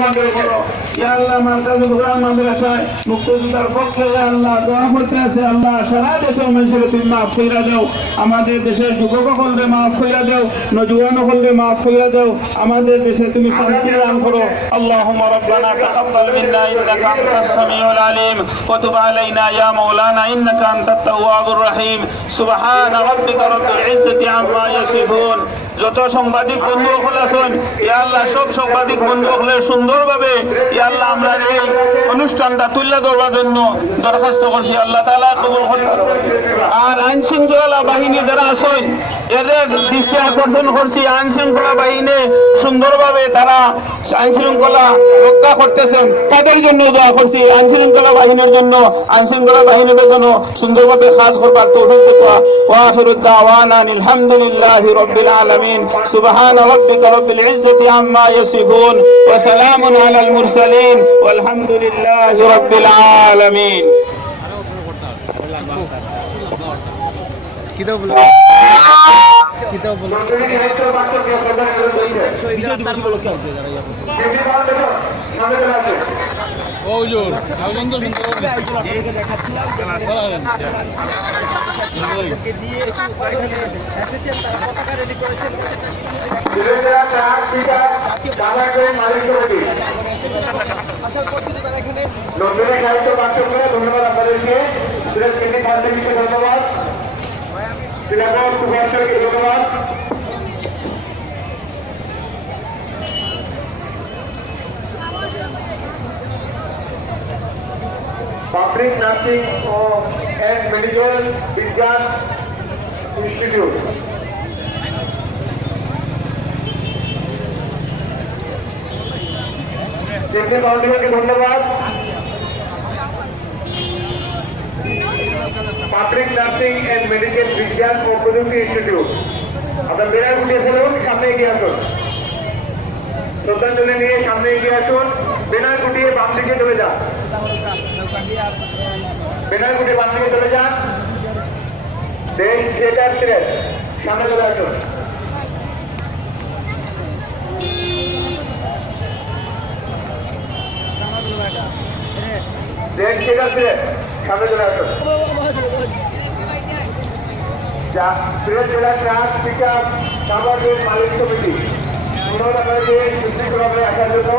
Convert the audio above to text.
মঞ্জুর করো। ইয়া আল্লাহ মার্কাজুল কোরআন মাদ্রাসায় মুক্তিযোদ্ধার পক্ষে ইয়া আল্লাহ দোয়া করতে আছে আল্লাহ সারা দেশের মানুষকে তুমি মাফ কইরা দাও, আমাদের দেশের যুবক হলরে মাফ কইরা দাও, নজওয়ান হলরে মাফ কইরা দাও, আমাদের দেশে তুমি শান্তি দান করো। আল্লাহুম্মা রাব্বানা তাকাব্বাল মিন্না ইন্নাকা আনতাস সামিউল আলিম ওয়া তুব আলাইনা ইয়া মাওলানা ইন্নাকা আনতাত তাওয়াবুর রহিম। সুবহানা রাব্বিকা রাব্বিল ইজ্জাতি আম্মা ইয়াসিফুন। যত সাংবাদিক বন্ধু সকল আছেন ইয়া আল্লাহ সব সাংবাদিক বন্ধু সকলের সুন্দরভাবে ইয়া আল্লাহ আমরা এই অনুষ্ঠানটা তুলে ধরবার জন্য দরখাস্ত করছি, আল্লাহ তাআলা কবুল করুন। আর আইন শৃঙ্খলা বাহিনী যারা আছেন এদের দৃষ্টি আকর্ষণ করছি, আইন শৃঙ্খলা বাহিনী সুন্দরভাবে তারা আইন শৃঙ্খলা রক্ষা করতেছেন, তাদের জন্য দোয়া করছি। আইন শৃঙ্খলা বাহিনীর জন্য, আইন শৃঙ্খলা বাহিনীর জন্য সুন্দরভাবে কাজ করবার তৌফিক দেওয়া। ওয়া আখিরু দাওয়ানা আলহামদুলিল্লাহি রাব্বিল আলামিন। সুবহানা রাব্বিকা রাব্বিল ইজ্জাতি আম্মা ইয়াসিফুন ওয়া সালামুন আলাল মুরসালিন ওয়ালহামদুলিল্লাহি রাব্বিল আলামিন। কিতাব বলো কিতাব বলো ও হুজুর আয়োজন তো শুনতে হবে দেখাচ্ছিলাম এসেছেন তারা পতাকা রেডি করেছেন ধন্যবাদ আপনাদেরকে ধন্যবাদ ধন্যবাদ। Public Nursing and Medical Vigyan Institute. Secretary ফাউন্ডেশনকে ধন্যবাদ। পাবলিক নার্সিং এন্ড মেডিকেল বিজ্ঞান ও প্রযুক্তি ইনস্টিটিউট, আপনার বেড়ায় উঠে ফেলুন, সামনে এগিয়ে আসুন, শ্রদ্ধাঞ্জলি নিয়ে সামনে এগিয়ে আসুন। বেনার গুটিয়ে বাম দিকে চলে যান, বেনার গুটিয়ে বাম দিকে চলে যান। দেশ থিয়েটার সিলেট সামনে চলে আসুন। দেশ থিয়েটার সিলেট সামনে চলে আসুন। সিলেট জেলা ট্রাক পিক আপ সাভারের মালিক কমিটি ধন্যবাদ আপনাকে সুশৃঙ্খলভাবে আসার জন্য।